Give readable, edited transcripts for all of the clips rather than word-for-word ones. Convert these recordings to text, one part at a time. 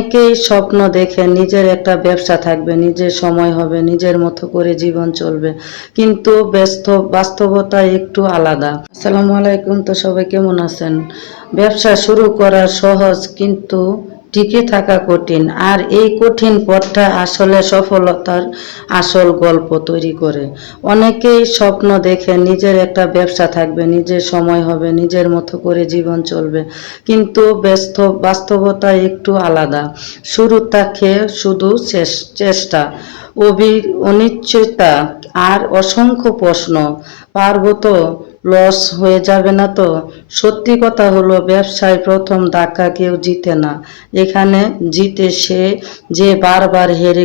অনেকেই স্বপ্ন দেখে নিজের একটা ব্যবসা থাকবে, নিজের সময় হবে, নিজের মতো করে জীবন চলবে, কিন্তু বাস্তবতা একটু আলাদা। আসসালামু আলাইকুম। তো সবাই কেমন আছেন? ব্যবসা শুরু করা সহজ, কিন্তু টিকে থাকা কঠিন। আর এই কঠিন পথটা আসলে সফলতার আসল গল্প তৈরি করে। অনেকেই স্বপ্ন দেখে নিজের একটা ব্যবসা থাকবে, নিজের সময় হবে, নিজের মতো করে জীবন চলবে, কিন্তু বাস্তবতা একটু আলাদা। শুরু থাকে শুধু চেষ্টা, অনিশ্চয়তা আর অসংখ্য প্রশ্ন। পারবো তো? লস হয়ে যাবে না তো? সত্যি কথা হলো, ব্যবসায় প্রথম ধাক্কা কেউ জিতে না। এখানে জিতে সে যে বারবার হেরে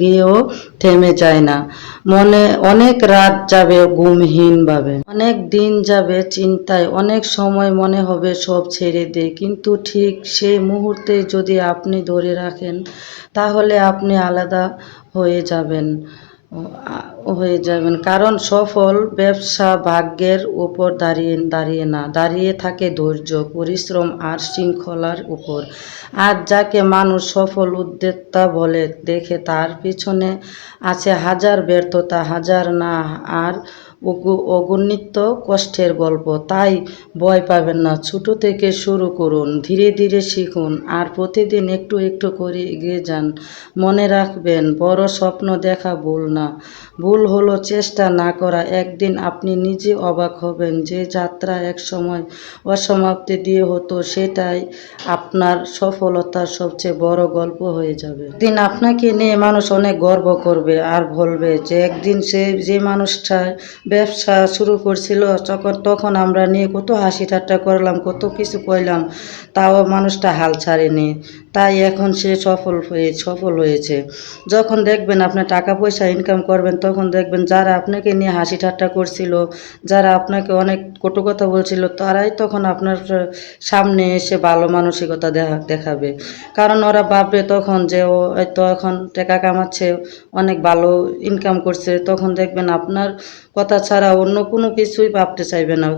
গিয়েও থেমে যায় না। মনে অনেক রাত যাবে ঘুমহীনভাবে, অনেক দিন যাবে চিন্তায়, অনেক সময় মনে হবে সব ছেড়ে দে, কিন্তু ঠিক সেই মুহূর্তে যদি আপনি ধরে রাখেন, তাহলে আপনি আলাদা হয়ে যাবেন হয়ে যাবেন কারণ সফল ব্যবসা ভাগ্যের উপর দাঁড়িয়ে থাকে ধৈর্য, পরিশ্রম আর শৃঙ্খলার উপর। আর যাকে মানুষ সফল উদ্যোক্তা বলে দেখে, তার পিছনে আছে হাজার ব্যর্থতা, হাজার না আর অগণিত কষ্টের গল্প। তাই ভয় পাবেন না, ছোট থেকে শুরু করুন, ধীরে ধীরে শিখুন আর প্রতিদিন একটু একটু করে এগিয়ে যান। মনে রাখবেন, বড় স্বপ্ন দেখা ভুল না, ভুল হলো চেষ্টা না করা। একদিন আপনি নিজে অবাক হবেন, যে যাত্রা একসময় অসমাপ্তি দিয়ে হতো, সেটাই আপনার সফলতার সবচেয়ে বড় গল্প হয়ে যাবে। একদিন আপনাকে নিয়ে মানুষ অনেক গর্ব করবে আর বলবে যে একদিন যে মানুষটা ব্যবসা শুরু করছিল, তখন আমরা নিয়ে কত হাসি ঠাট্টা করলাম, কত কিছু কইলাম, তাও মানুষটা হাল ছাড়েনি। তাই এখন সে সফল হয়েছে। যখন দেখবেন আপনি টাকা পয়সা ইনকাম করবেন, তখন দেখবেন যারা আপনাকে নিয়ে হাসি ঠাট্টা করছিল, যারা আপনাকে অনেক কটু কথা বলছিল, তারাই তখন আপনার সামনে এসে ভালো মানসিকতা দেখাবে। কারণ ওরা ভাববে তখন যে ও হয়তো এখন টাকা কামাচ্ছে, অনেক ভালো ইনকাম করছে। তখন দেখবেন আপনার কথা ছাড়া অন্য কোনো কিছুই ভাবতে চাইবে না,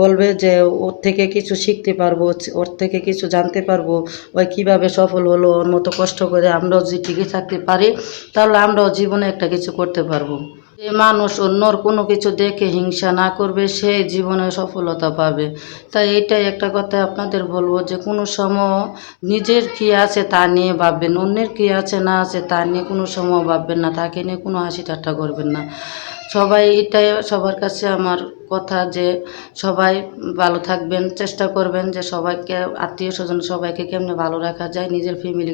বলবে যে ওর থেকে কিছু শিখতে পারবো, ওর থেকে কিছু জানতে পারবো, ওই কীভাবে সফল হলো। ওর মতো কষ্ট করে আমরাও যদি টিকে থাকতে পারি, তাহলে আমরাও জীবনে একটা কিছু করতে পারবো। যে মানুষ অন্যর কোনো কিছু দেখে হিংসা না করবে, সে জীবনে সফলতা পাবে। তাই এইটাই একটা কথা আপনাদের বলবো, যে কোনো সময় নিজের কী আছে তা নিয়ে ভাববেন, অন্যের কী আছে না আছে তা নিয়ে কোনো সময় ভাববেন না, তাকে নিয়ে কোনো হাসি ঠাট্টা করবেন না। এটাই সবার কাছে আমার কথা, যে সবাই ভালো থাকবেন, চেষ্টা করবেন যে সবাইকে, আত্মীয় স্বজন সবাইকে কেমনে ভালো রাখা যায়, নিজের ফ্যামিলি